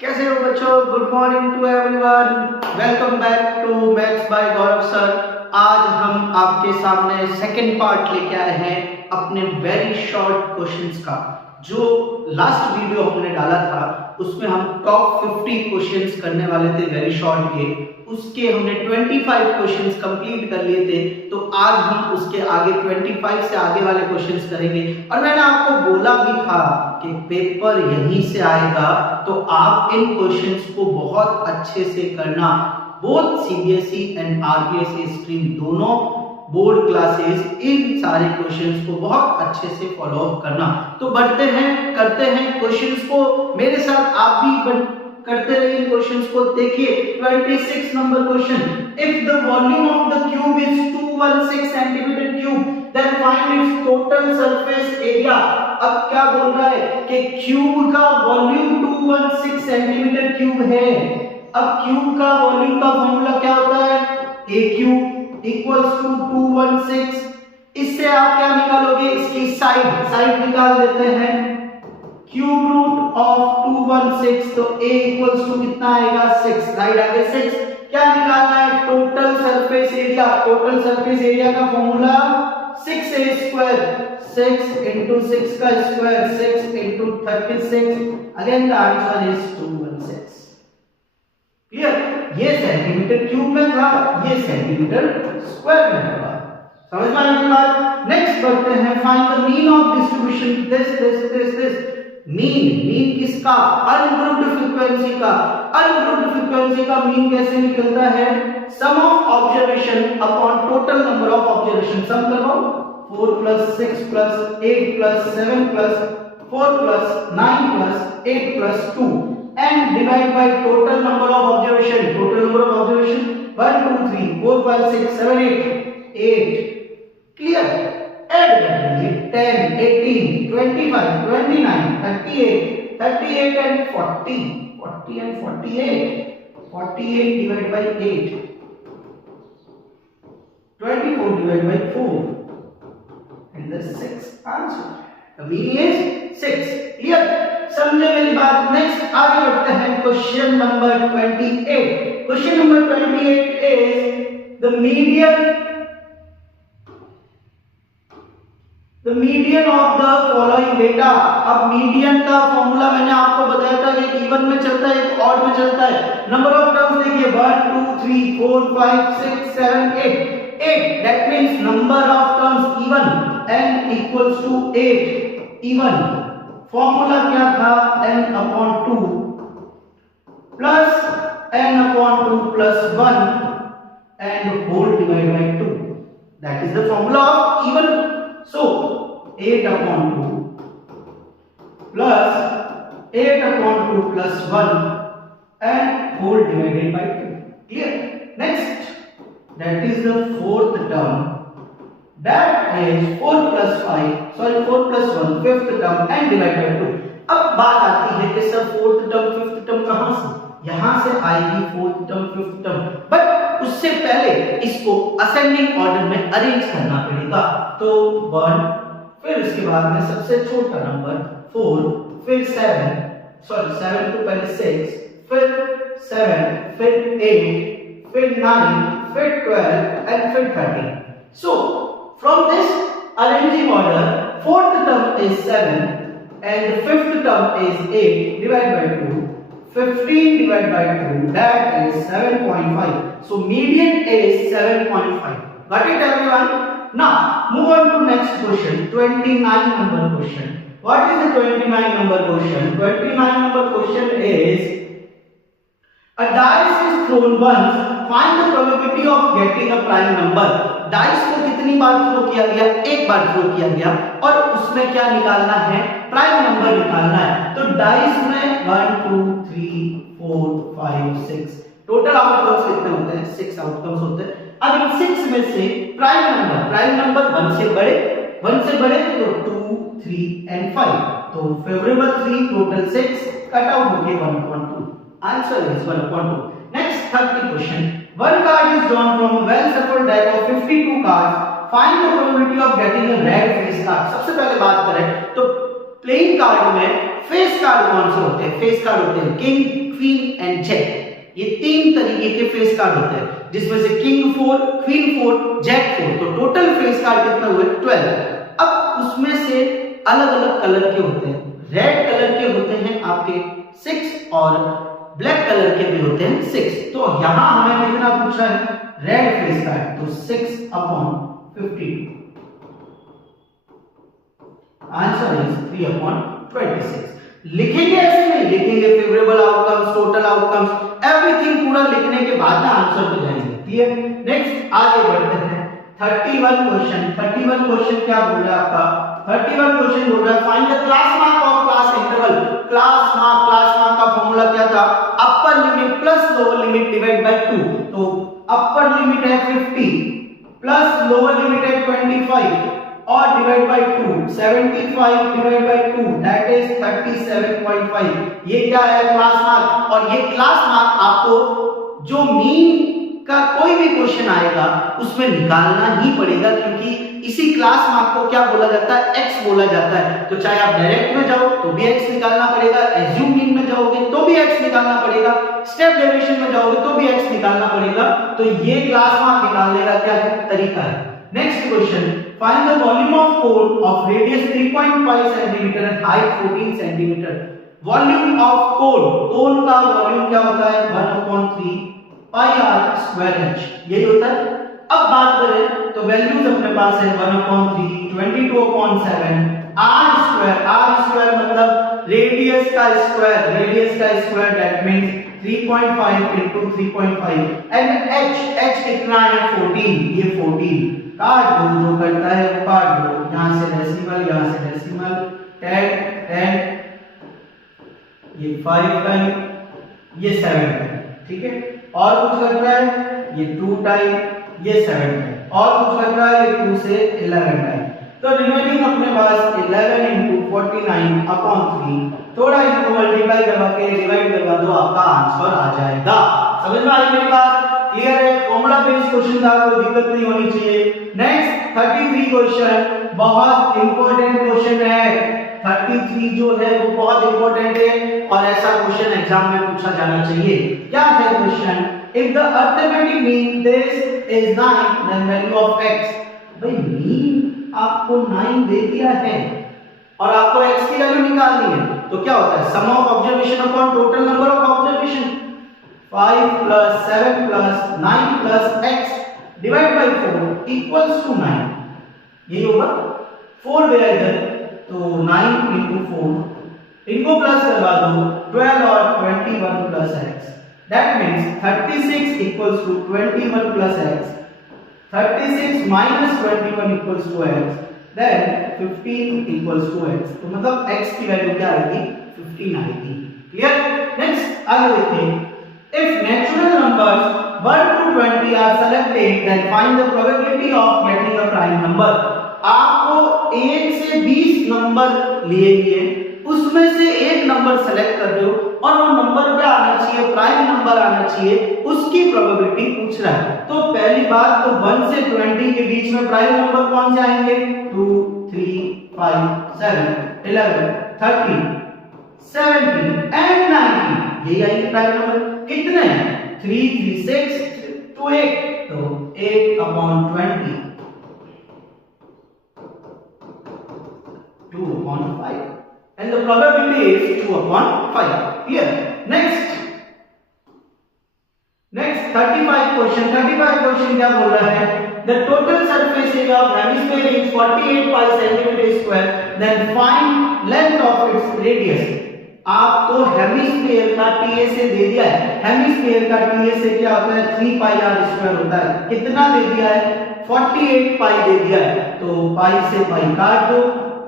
कैसे हो बच्चों? Good morning to everyone. Welcome back to maths by Gaurav sir. आज हम आपके सामने सेकंड पार्ट लेके आए हैं अपने वेरी शॉर्ट क्वेश्चंस का। जो लास्ट वीडियो हमने डाला था उसमें हम टॉप 50 क्वेश्चंस करने वाले थे वेरी शॉर्ट के। उसके हमने 25 क्वेश्चंस कंप्लीट कर लिए थे, तो आज हम उसके आगे 25 से आगे वाले क्वेश्चंस करेंगे। और मैंने आपको बोला भी था कि पेपर यहीं से आएगा, तो आप इन क्वेश्चंस को बहुत अच्छे से करना। Both CBSE and RBSE stream दोनों बोर्ड क्लासेस इन सारे क्वेश्चंस को बहुत अच्छे से फॉलो अप करना। तो बढ़ते हैं, करते हैं क्वेश्चंस को। मेरे साथ आप भी करते रहिए इन क्वेश्चंस को। देखिए 26 number question, if the volume of the cube is 216 centimetre cube then find its total surface area. अब क्या बोल रहा है कि क्यूब का वॉल्यूम 216 सेंटीमीटर क्यूब है। अब क्यूब का वॉल्यूम का फॉर्मूला क्या होता है? a cube equals to 216। इससे आप क्या निकालोगे? इसकी साइड निकाल देते हैं। क्यूब रूट ऑफ 216, तो a इक्वल्स टू कितना आएगा? 6। राइट, आगे 6। क्या निकालना है? Total surface area. Total surface area का फॉर्मूला 6a स्क्वायर, 6 into 6 का square, 6 into 36। Again the answer is 216। Clear? ये सेंटीमीटर क्यूब में था, ये सेंटीमीटर स्क्वायर में था। समझ में आने के बाद नेक्स्ट बढ़ते हैं, find the mean of distribution this. Mean किसका? अनग्रुप्ड फ्रीक्वेंसी का। अनग्रुप्ड फ्रीक्वेंसी का मीन कैसे निकलता है? Sum of observation upon total number of observation. Sum करो, 4 + 6 + 8 + 7 + 4 + 9 + 8 + 2 and divide by total number of observation. Total number of observation 1 2 3 4 5 6 7 8। Clear? Add कर दीजिए 10 18 25 29 38 and 40 and 48 divided by 8, 24 divided by 4 and the 6 answer. The meaning is 6. Clear? समझे मेरी बात? Next आगे बढ़ते हैं question number 28। Question number 28 is the median of the following data. अब median का फॉर्मूला मैंने आपको बताया था कि एक इवन में चलता है, एक ऑड में चलता है। नंबर ऑफ टर्म्स देखिए 1 2 3 4 5 6 7 8। That means number of terms even, n equals to 8 even. Formula क्या था? n/2 plus n/2 plus 1 and whole divided by 2. That is the formula of even. So 8/2 plus 8/2 plus 1 and whole divided by 2. Clear? Next, that is the fourth term. That is 4 + 1 fifth term and divided by 2. अब बात आती है कि sir fourth term fifth term कहां से? यहां से आएगी fourth term fifth term, but उससे पहले इसको असेंडिंग ऑर्डर में अरेंज करना पड़ेगा। तो 1, फिर उसके बाद में सबसे छोटा नंबर 4, फिर 7 को पहले 6, फिर 7, फिर 8, फिर 9, फिर 12 and फिर 13. So from this arranging order, fourth term is 7 and the fifth term is 8 divided by 2. 15 divided by 2, that is 7.5. So median is 7.5. Got it everyone? Now move on to next question, 29 number question. What is the 29 number question? 29 number question is a dice is thrown once, find the probability of getting a prime number. Dice को कितनी बार throw किया गया? एक बार throw किया गया, और उसमें क्या निकालना है? प्राइम नंबर निकालना है। तो डाइस में 1 2 3 4 5 6 टोटल आउटकम्स कितने होते हैं? 6 आउटकम्स होते हैं। अब इन 6 में से प्राइम नंबर 1 से बड़े तो 2 3 and 5, तो फेवरेबल 3 टोटल 6 कट आउट होके 1/2। Answer is 1/2। Next 30 question, one card is drawn from a well shuffled deck of 52 cards. Find the probability of getting a red face card. सबसे पहले बात करें तो प्लेइंग कार्ड में face card कौन से होते हैं? फेस कार्ड होते हैं किंग, क्वीन एंड जैक। ये 3 तरीके के फेस कार्ड होते हैं, जिसमें से किंग 4, क्वीन 4, जैक 4। तो टोटल फेस कार्ड कितने हुए? 12। अब उसमें से अलग अलग कलर के होते हैं। रेड कलर के होते हैं आपके 6 और ब्लैक कलर के भी होते हैं 6। तो यहां हमें कितना पूछा है? रेड फेस कार्ड, तो 6/52। Answer is 3/26। लिखेंगे ऐसे नहीं, लिखेंगे favourable outcomes, total outcomes, everything पूरा लिखने के बाद ना आंसर पे जाएंगे। क्लियर? नेक्स्ट आगे बढ़ते हैं। 31 क्वेश्चन। 31 क्वेश्चन क्या बोल रहा है आपका? 31 क्वेश्चन बोल रहा है find the class mark of class interval. Class mark का फॉर्मूला क्या था? Upper limit plus lower limit divide by 2। तो अपर लिमिट है 50 प्लस लोअर लिमिट है 25 और divide by 2, 75 divide by 2 that is 37.5। ये क्या है? Class mark. और ये क्लास मार्क आपको जो मीन का कोई भी क्वेश्चन आएगा उसमें निकालना ही पड़ेगा, क्योंकि इसी क्लास मार्क को क्या बोला जाता है? x बोला जाता है। तो चाहे आप डायरेक्ट में जाओ तो भी x निकालना पड़ेगा, एज्यूम मीन में जाओगे तो भी x निकालना पड़ेगा, स्टेप डेविएशन में जाओगे तो भी x निकालना पड़ेगा। तो ये क्लास मार्क निकालने का क्या है? तरीका है। Next question, find the volume of cone of radius 3.5 centimetre and height 14 centimetre. Volume of cone का वॉल्यूम क्या होता है? 1/3 पाई r स्क्वायर h, यही होता है। अब बात करें तो वैल्यूज अपने पास है 1/3, 22/7 r स्क्वायर मतलब रेडियस का square that means 3.5 into 3.5 and h कितना है? 14। ये 14 काट दो, जो करता है वो काट दो, यहां से डेसिमल 10 ये 5 टाइम, ये 7 टाइम, ठीक है। और कुछ लग रहा है? ये 2 टाइम, ये 7 टाइम, और कुछ लग रहा है? ये 2 से 11 टाइम। तो रिमेनिंग अपने पास 11 into 49/3। थोड़ा इनको मल्टीप्लाई करवा के डिवाइड करवा दो, आपका आंसर आ जाएगा। समझ में आई मेरी बात? क्लियर है? फॉर्मूला बेस्ड क्वेश्चन था, कोई दिक्कत नहीं होनी चाहिए। नेक्स्ट 33 क्वेश्चन, बहुत इंपॉर्टेंट क्वेश्चन है। 33 जो है वो बहुत इंपॉर्टेंट है और ऐसा क्वेश्चन एग्जाम में पूछा जाना चाहिए। क्या है question? If the arithmetic mean this is 9 then value of x। भाई मीन आपको 9 दे दिया है और आपको x की वैल्यू निकालनी है, तो क्या होता है? Sum of observation upon total number of observation. 5 plus 7 plus 9 plus x divide by 4 equals to 9। यही होगा 4 दिया इधर, तो 9 into 4 इनको प्लस करवा दो 12 और 21 plus x that means 36 equals to 21 plus x। 36 minus 21 equals to x, then 15 equals to x। तो मतलब x की वैल्यू क्या आएगी? 15 आएगी। क्लियर? नेक्स्ट आगे देखिए। If natural numbers 1 to 20 are selected, then find the probability of getting a prime number। आपको 1 से 20 नंबर लिए गए, उसमें से एक नंबर सेलेक्ट कर दो और वो नंबर क्या आना चाहिए? प्राइम नंबर आना चाहिए, उसकी प्रोबेबिलिटी पूछ रहा है। तो पहली बात तो 1 से 20 के बीच में प्राइम नंबर कौन से आएंगे? 2, 3, 5, 7, 11, 13, 17 एंड 19, यही आएंगे प्राइम नंबर। कितने हैं? 3, 3, 6, 2, 8, तो 8/20, 2/5 and the probability is 2/5. Clear? Next 35 question। 35 question क्या बोल रहा है? The total surface area of hemisphere is 48 pi centimeter square, then find length of its radius। आपको हेमिस्फीयर का TA से दे दिया है। हेमिस्फीयर का TA से क्या होता है? 3 pi r स्क्वायर होता है। कितना दे दिया है? 48 pi दे दिया है, तो pi से pi काट दो,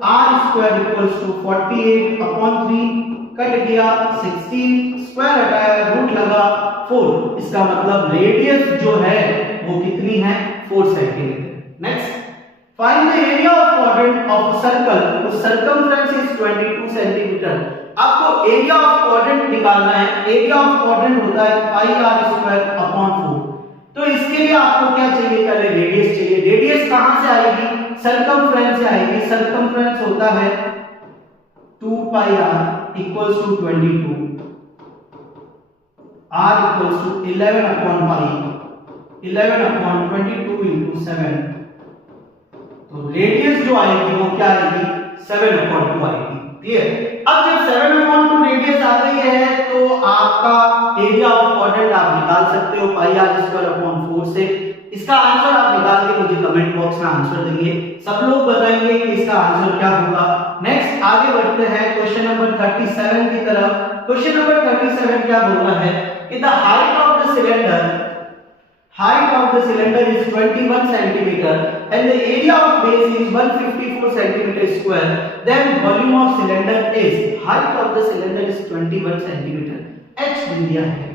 r स्क्वायर इक्वल्स टू 48/3 कट गया, 16 स्क्वायर हटाया, रूट लगा 4। इसका मतलब रेडियस जो है वो कितनी है? 4 centimetre. Next find the area of quadrant of circle whose circumference is 22 centimetre. आपको एरिया ऑफ क्वाड्रेंट निकालना है। एरिया ऑफ क्वाड्रेंट होता है πr²/4। तो इसके लिए आपको क्या चाहिए? पहले रेडियस चाहिए। रेडियस कहां से आएगी? सर्कमफ्रेंस से आएगी। सर्कमफ्रेंस होता है 2 πr equals to 22, r equals to 11 upon pi, 11 upon 22 into 7, तो रेडियस जो आएगी वो क्या आएगी 7 अपॉन 2 आएगी। क्लियर। अब जब 7 अपॉन 2 रेडियस आ गई है तो आपका एरिया ऑफ क्वाड्रेंट आप निकाल सकते हो पाई r स्क्वायर अपॉन 4 से। इसका आंसर आप निकाल के मुझे कमेंट बॉक्स में आंसर देंगे, सब लोग बताएंगे कि इसका आंसर क्या होगा। नेक्स्ट आगे बढ़ते हैं क्वेश्चन नंबर 37 की तरफ। क्वेश्चन नंबर 37 क्या बोल रहा है कि the height of the cylinder is 21 centimeter and the area of base is 154 centimeter square, then volume of cylinder is, height of the cylinder is 21 centimeter, h दे दिया है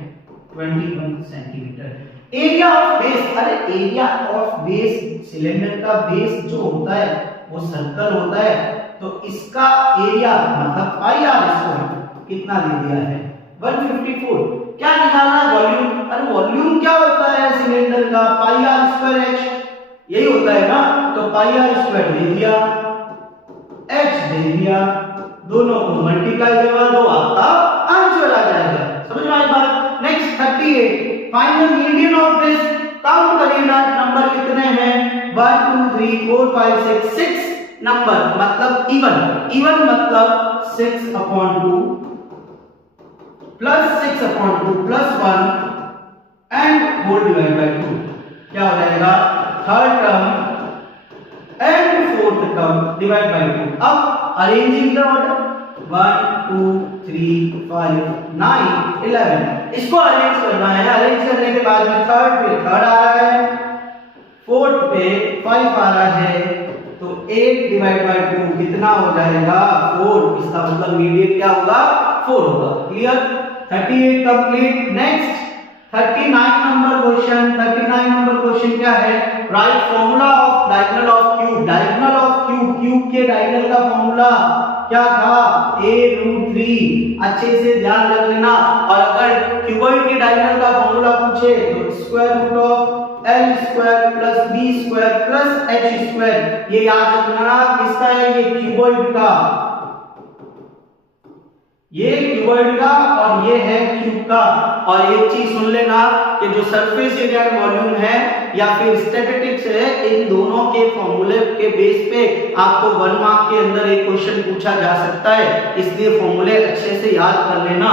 21 centimeter, area of base, अरे area of base cylinder का base जो होता है वो circle होता है, तो इसका एरिया मतलब पाई आर स्क्वायर कितना दे दिया है 154। क्या निकालना है वॉल्यूम, अरे वॉल्यूम क्या होता है सिलेंडर का पाई आर स्क्वायर एच, यही होता है ना, तो पाई आर स्क्वायर दे दिया एच दे दिया, दोनों को मल्टीप्लाई करवा दो आपका आंसर आ जाएगा। समझ में आई बात। Next 38, find the median of this, count करिए ना नंबर कितने हैं 1 2 3 4 5 6 नंबर मतलब इवन मतलब 6 upon 2 plus 6 upon 2 plus 1 and whole divide by 2, क्या हो जाएगा third term and fourth term divide by 2। अब अरेंजिंग द ऑर्डर 1 2 3 5 9 11, इसको अरेंज करना है। अरेंज करने के बाद में थर्ड पे थर्ड आ रहा है, फोर्थ पे 5 आ रहा है, तो 8 डिवाइड बाय 2 कितना हो जाएगा 4, इसका मतलब मीडियन क्या होगा 4 होगा। Clear. 38 complete. Next 39 number question क्या है, right formula of diagonal of cube. Diagonal of cube के डायगोनल का फॉर्मूला क्या था a√3, अच्छे से ध्यान रख लेना। और अगर क्यूबॉइड के डायगोनल का फॉर्मूला पूछे तो square root of l square plus b square plus h square, ये याद रखना किसका है, ये क्यूबॉइड का, ये क्यूबॉइड का और ये है क्यूब का। और एक चीज सुन लेना कि जो सरफेस एरिया वॉल्यूम है या फिर स्टैटिस्टिक्स है, इन दोनों के फॉर्मूले के बेस पे आपको 1 मार्क के अंदर एक क्वेश्चन पूछा जा सकता है, इसलिए फॉर्मूले अच्छे से याद कर लेना।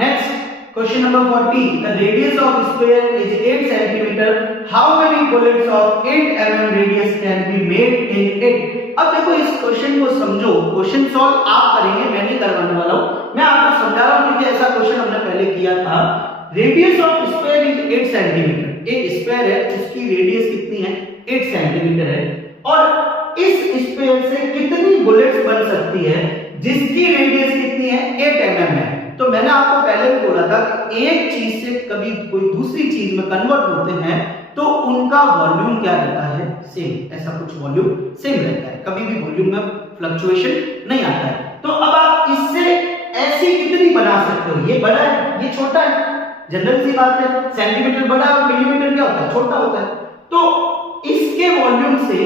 Next question number 40, the radius of square is 8 centimetre, how many bullets of 8 mm radius can be made in it. अब देखो इस क्वेश्चन को समझो, क्वेश्चन सॉल्व आप करेंगे, मैं नहीं करवाने वाला हूं, मैं आपको समझा रहा हूं क्योंकि ऐसा क्वेश्चन हमने पहले किया था। Radius of square is 8 centimetre, एक स्क्वायर है उसकी रेडियस कितनी है 8 सेंटीमीटर है, और इस स्क्वायर से कितनी बुलेट्स बन सकती है जिसकी रेडियस कितनी है 8 mm है। तो मैंने आपको पहले भी बोला था कि एक चीज से कभी कोई दूसरी चीज में कन्वर्ट होते हैं तो उनका वॉल्यूम क्या रहता है सेम, ऐसा कुछ वॉल्यूम सेम रहता है, कभी भी वॉल्यूम में फ्लक्चुएशन नहीं आता है। तो अब आप इससे ऐसी कितनी बना सकते हो, ये बड़ा है ये छोटा है, जनरल सी बात है, सेंटीमीटर बड़ा है और मिलीमीटर क्या होता है छोटा होता है, तो इसके वॉल्यूम से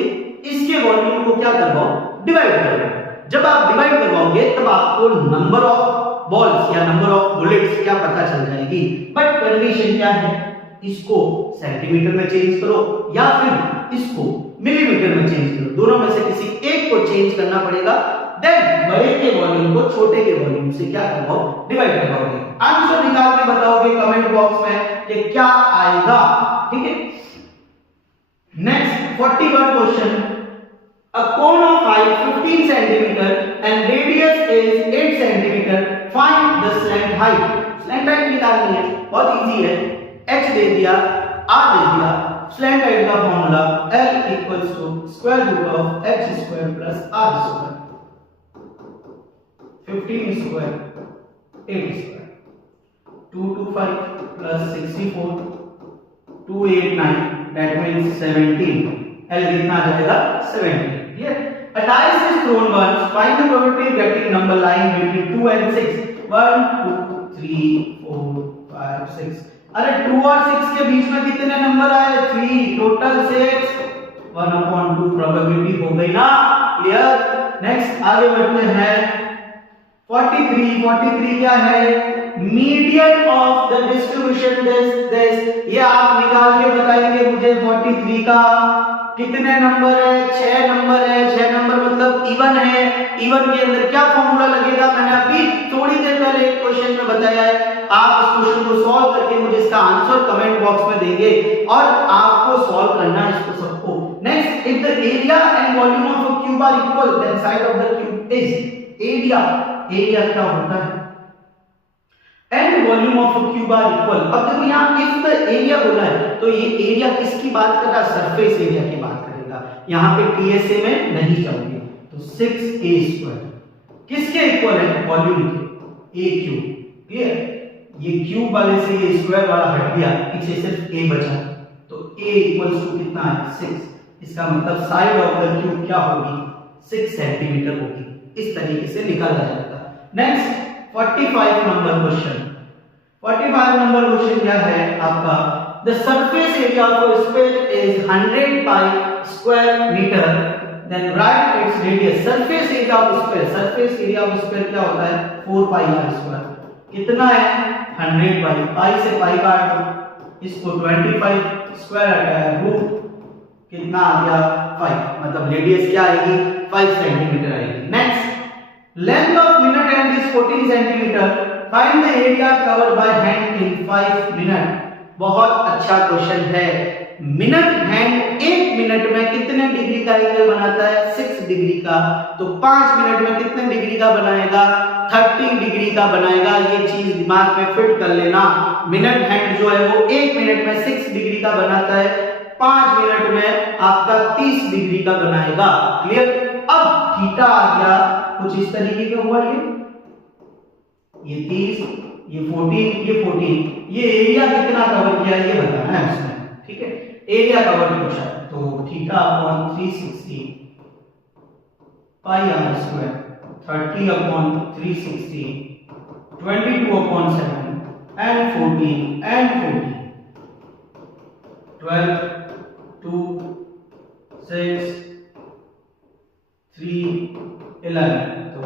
इसके वॉल्यूम को क्या करवाओ डिवाइड करो। जब आप डिवाइड करवाओगे तब आपको नंबर ऑफ बॉल्स या नंबर ऑफ बुलेट्स क्या पता चल जाएगी। बट कंडीशन क्या है, इसको सेंटीमीटर में चेंज करो या फिर इसको मिलीमीटर में चेंज करो, दोनों में से किसी एक को चेंज करना पड़ेगा। देन बड़े के वॉल्यूम को छोटे के वॉल्यूम से क्या करवाओ डिवाइड करवाओगे। आंसर निकाल के बताओगे कमेंट बॉक्स में कि क्या आएगा, ठीक है। Next 41 question, a cone of height 15 centimeter and radius is 8 centimeter, find the slant height। slant height निकालनी है, बहुत इजी है, h दे दिया r दे दिया, slant height का formula l equals to square root of h square plus r square, 15 square 8 square, 225 plus 64 289, that means 17, l कितना आ जाएगा 17। Here, a dice is thrown once. Find the probability of getting number lying between 2 and 6. 1 2 3 4 5 6। अरे 2 और 6 के बीच में कितने number आए 3, total 6, 1/2 probability हो गई ना। क्लियर। नेक्स्ट आगे बढ़ते हैं 43 क्या है? Median of the distribution this. ये आप निकाल के बताएंगे मुझे 43 का कितने नंबर है? 6 नंबर है। 6 नंबर मतलब इवन है। इवन के अंदर क्या फॉर्मूला लगेगा? मैंने अभी थोड़ी देर पहले एक क्वेश्चन में बताया है। आप इस क्वेश्चन को सॉल्व करके मुझे इसका आंसर कमेंट बॉक्स में देंगे और आपको सॉल्व करना है इसको सबको। Next, if the area and volume of a cube are equal then side of the cube is. Area क्या होता है? And volume of a cube are equal. अब देखो यहाँ इफ द एरिया बोला है तो ये एरिया किसकी बात कर रहा है? सरफेस एरिया की बात करेगा। यहाँ पे टीएसए में नहीं जाओगे तो 6a² किसके इक्वल है? वॉल्यूम के, a क्यूब। क्लियर? ये क्यूब वाले से ये स्क्वायर वाला हट गया, पीछे सिर्फ a बचा तो a इक्वल्स टू कितना है? 6। इसका मतलब साइड ऑफ द क्यूब क्या होगी? 6 सेंटीमीटर होगी। इस तरीके से निकाला जाएगा। Next 45 number question. 45 number question क्या है आपका? The surface area of a square is 100 by square metre then write its radius. Surface area of square, surface area of square क्या होता है? 4 पाई आर स्क्वायर। कितना है? 100 बाई पाई से पाई काट दो, इसको 25 स्क्वायर हटाया रूट कितना आ गया? 5। मतलब रेडियस क्या आएगी? 5 सेंटीमीटर आएगी। Next, length of minute hand is 14 centimetre, find the area covered by hand in 5 minute. बहुत अच्छा क्वेश्चन है। मिनट हैंड 1 मिनट में कितने डिग्री का एंगल बनाता है? 6 डिग्री का। तो 5 मिनट में कितने डिग्री का बनाएगा? 30 डिग्री का बनाएगा। ये चीज दिमाग में फिट कर लेना। मिनट हैंड जो है वो 1 मिनट में 6 डिग्री का बनाता है, 5 मिनट में आपका 30 डिग्री का बनाएगा। क्लियर? अब थीटा आ गया कुछ इस तरीके का हुआ। ये 30, ये 14, ये 14। ये एरिया कितना कवर किया ये बताना है उसमें। ठीक है, एरिया कवर पूछा है तो theta upon 360 pi r square, 30 upon 360, 22 upon 7 and 14 and 14, 12, 2, 6, 3, 11। तो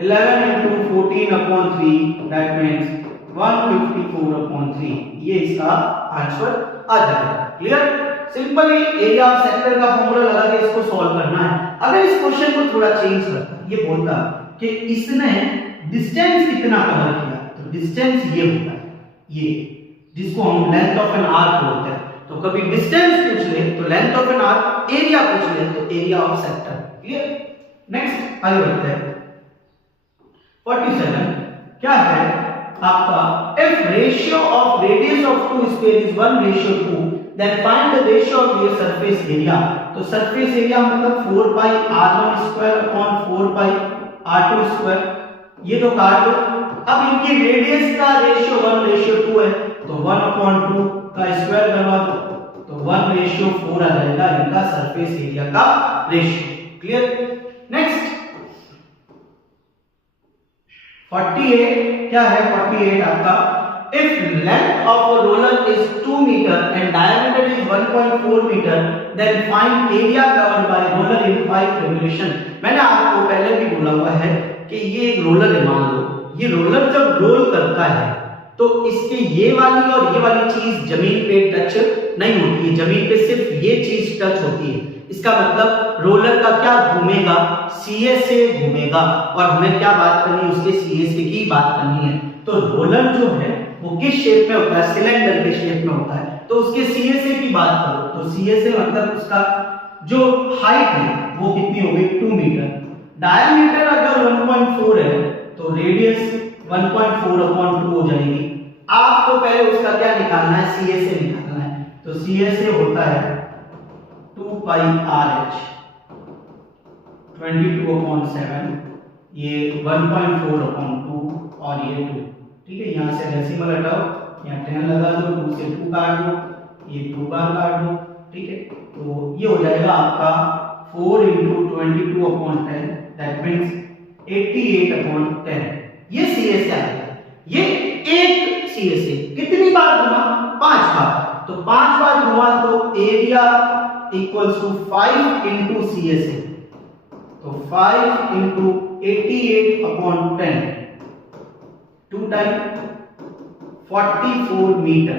11 into 14 upon 3 that means 154 upon 3। ये इसका आंसर आ जाएगा। Clear? Simply area of sector का फॉर्मूला लगा के इसको सॉल्व करना है। अगर इस क्वेश्चन को थोड़ा चेंज करता, ये बोलता कि इसने डिस्टेंस कितना कवर किया, तो डिस्टेंस ये होता है, ये जिसको हम लेंथ ऑफ एन आर्क बोलते हैं। तो कभी डिस्टेंस पूछ ले तो length of an arc, area पूछ ले तो area of sector. Clear? Next आगे बढ़ते हैं। 47 क्या है आपका? If ratio of radius of two square is 1:2 then find the ratio of your surface area. तो सरफेस एरिया मतलब 4 pi r1 square upon 4 pi r2 square. ये तो काट दो। अब इनकी रेडियस का रेशियो 1:2 है तो 1/2 का स्क्वायर करवा दो तो 1:4 आ जाएगा इनका सरफेस एरिया का रेशियो। क्लियर? नेक्स्ट 48 क्या है? 48 आपका if length of a roller is 2 meter and diameter is 1.4 meter then find area covered by roller in 5 revolution। मैंने आपको पहले भी बोला हुआ है कि ये एक रोलर है। मान लो ये रोलर जब रोल करता है तो इसके ये वाली और ये वाली चीज जमीन पे टच नहीं होती है, जमीन पे सिर्फ ये चीज टच होती है। इसका मतलब रोलर का क्या घूमेगा? सीए से घूमेगा। और हमें क्या बात करनी है? उसके सीए से की बात करनी है। तो रोलर जो है वो किस शेप में होता है? सिलेंडर के शेप में होता है। तो उसके सीए से की बात करो तो सीए से मतलब उसका जो हाइट है वो कितनी हो गई? 2 मीटर। डायमीटर अगर 1.4 है तो रेडियस 1.4/2 हो जाएगी। आपको पहले उसका क्या निकालना है? सीए से निकालना है। तो सीए से होता है 2 पाई RH 22/7, ये 1.4/2 और ये 2। ठीक है, यहाँ से डेसिमल हटाओ, यहाँ 10 लगा दो, 2 से 2 काट दो, ये 2 बार काट दो। ठीक है, तो ये हो जाएगा आपका 4 × 22/10 दैट मींस 88/10। ये सीए से आ गया। ये एक सीए से कितनी बार घुमा? 5 बार। तो 5 बार घुमा तो एरिया इक्वल्स टू 5 × सीए से। तो 5 × 88/10, 2 टाइम 44 मीटर।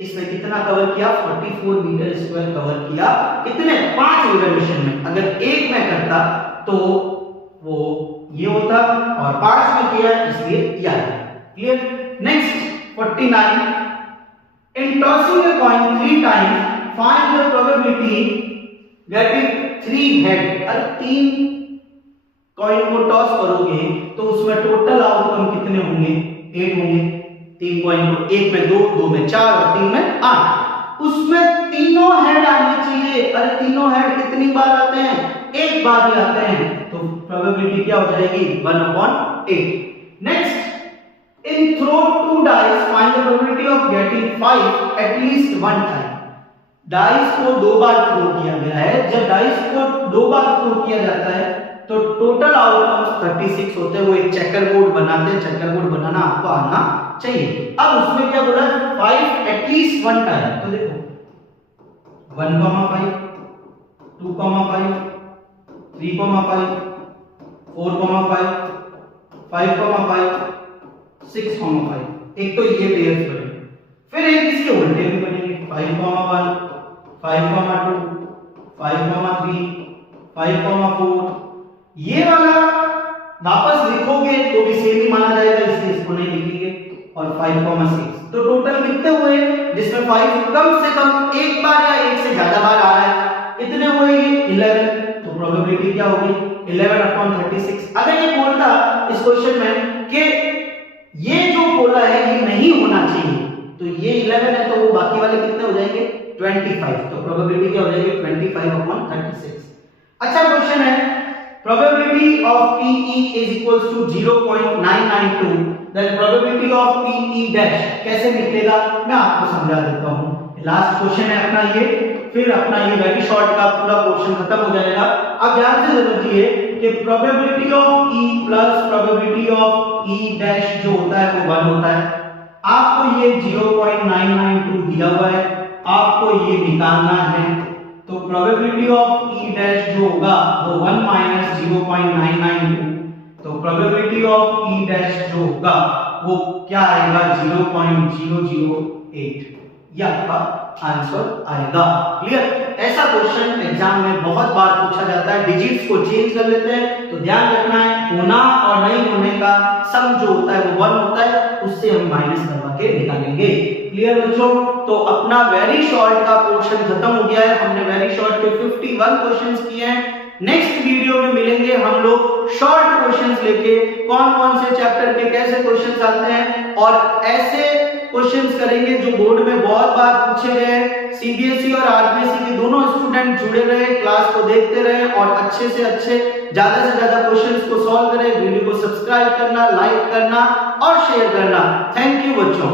इसमें कितना कवर किया? 44 मीटर स्क्वायर कवर किया। कितने? 5 रिवॉल्यूशन में। अगर एक में करता तो वो ये होता, और 5 में किया इसलिए ये आया। Clear? Next 49, in tossing a coin 3 times find the probability getting 3 head। अरे 3 कॉइन को टॉस करोगे तो उसमें टोटल आउटकम कितने होंगे? 8 होंगे। 3 कॉइन को, एक में 2, 2 में 4 और 3 में 8। उसमें तीनों हेड आने चाहिए। अरे तीनों हेड कितनी बार आते हैं? एक बार ही आते हैं, तो प्रोबेबिलिटी क्या हो जाएगी? 1/8। Next, in throw 2 dice find the probability of getting 5 at least 1 time। Dice को 2 बार थ्रो किया गया है। जब डाइस को 2 बार थ्रो किया जाता है तो टोटल आउटकम्स 36 होते हैं। वो एक चेकर बोर्ड बनाते हैं, चेकर बोर्ड बनाना आपको आना चाहिए। अब उसमें क्या बोला? 5 at least 1 टाइम। तो देखो 1,5, 2,5, 3,5, 4,5, 5,5, 6,5। एक तो ये पेयर्स बने, फिर एक इसके उल्टे भी बनेंगे। 5,1, 5,2, 5,3, 5,4। ये वाला वापस लिखोगे तो भी सेम ही माना जाएगा, इसलिए इसको नहीं लिखेंगे। और 5,6। तो टोटल कितने हुए? जिसमें 5 कम से कम एक बार या एक से ज्यादा बार आ रहा है, इतने हुए ये 11। तो प्रोबेबिलिटी क्या होगी? 11/36। अगर ये बोलता इस क्वेश्चन में कि ये जो बोला है ये नहीं होना चाहिए, तो ये 11 है, तो वो बाकी वाले कितने हो जाएंगे? 25। तो प्रोबेबिलिटी क्या हो जाएगी? 25/36। अच्छा क्वेश्चन है, probability of PE is equals to 0.992, then probability of PE dash कैसे निकलेगा? मैं आपको समझा देता हूँ। लास्ट क्वेश्चन है अपना ये, फिर अपना ये वेरी शॉर्ट का पूरा क्वेश्चन खत्म हो जाएगा। अब ध्यान से समझिए कि probability of E plus probability of E dash जो होता है वो 1 होता है। आपको ये 0.992 दिया हुआ है, आपको ये निकालना है। तो प्रोबेबिलिटी ऑफ E डैश जो होगा वो 1 माइनस 0.992। तो प्रोबेबिलिटी ऑफ E डैश जो होगा वो क्या आएगा? 0.008। ये आपका आंसर आएगा। क्लियर? ऐसा क्वेश्चन एग्जाम में बहुत बार पूछा जाता है। डिजिट्स को चेंज कर लेते हैं, तो ध्यान रखना है होना और नहीं होने का सम जो होता है वो 1 होता है, उससे हम माइनस करवा के निकालेंगे। क्लियर बच्चों? तो अपना वेरी शॉर्ट का पोर्शन खत्म हो गया है। हमने वेरी शॉर्ट के 51 क्वेश्चंस किए हैं। नेक्स्ट वीडियो में मिलेंगे हम लोग शॉर्ट क्वेश्चंस लेके, कौन कौन से चैप्टर के कैसे क्वेश्चंस आते हैं और ऐसे क्वेश्चंस करेंगे जो बोर्ड में बहुत बार पूछे गए हैं। सीबीएसई और आरबीएसई के दोनों स्टूडेंट जुड़े रहे, क्लास को देखते रहे और अच्छे से अच्छे ज्यादा से ज्यादा क्वेश्चंस को सॉल्व करें। वीडियो को सब्सक्राइब करना, लाइक करना और शेयर करना। थैंक यू बच्चों।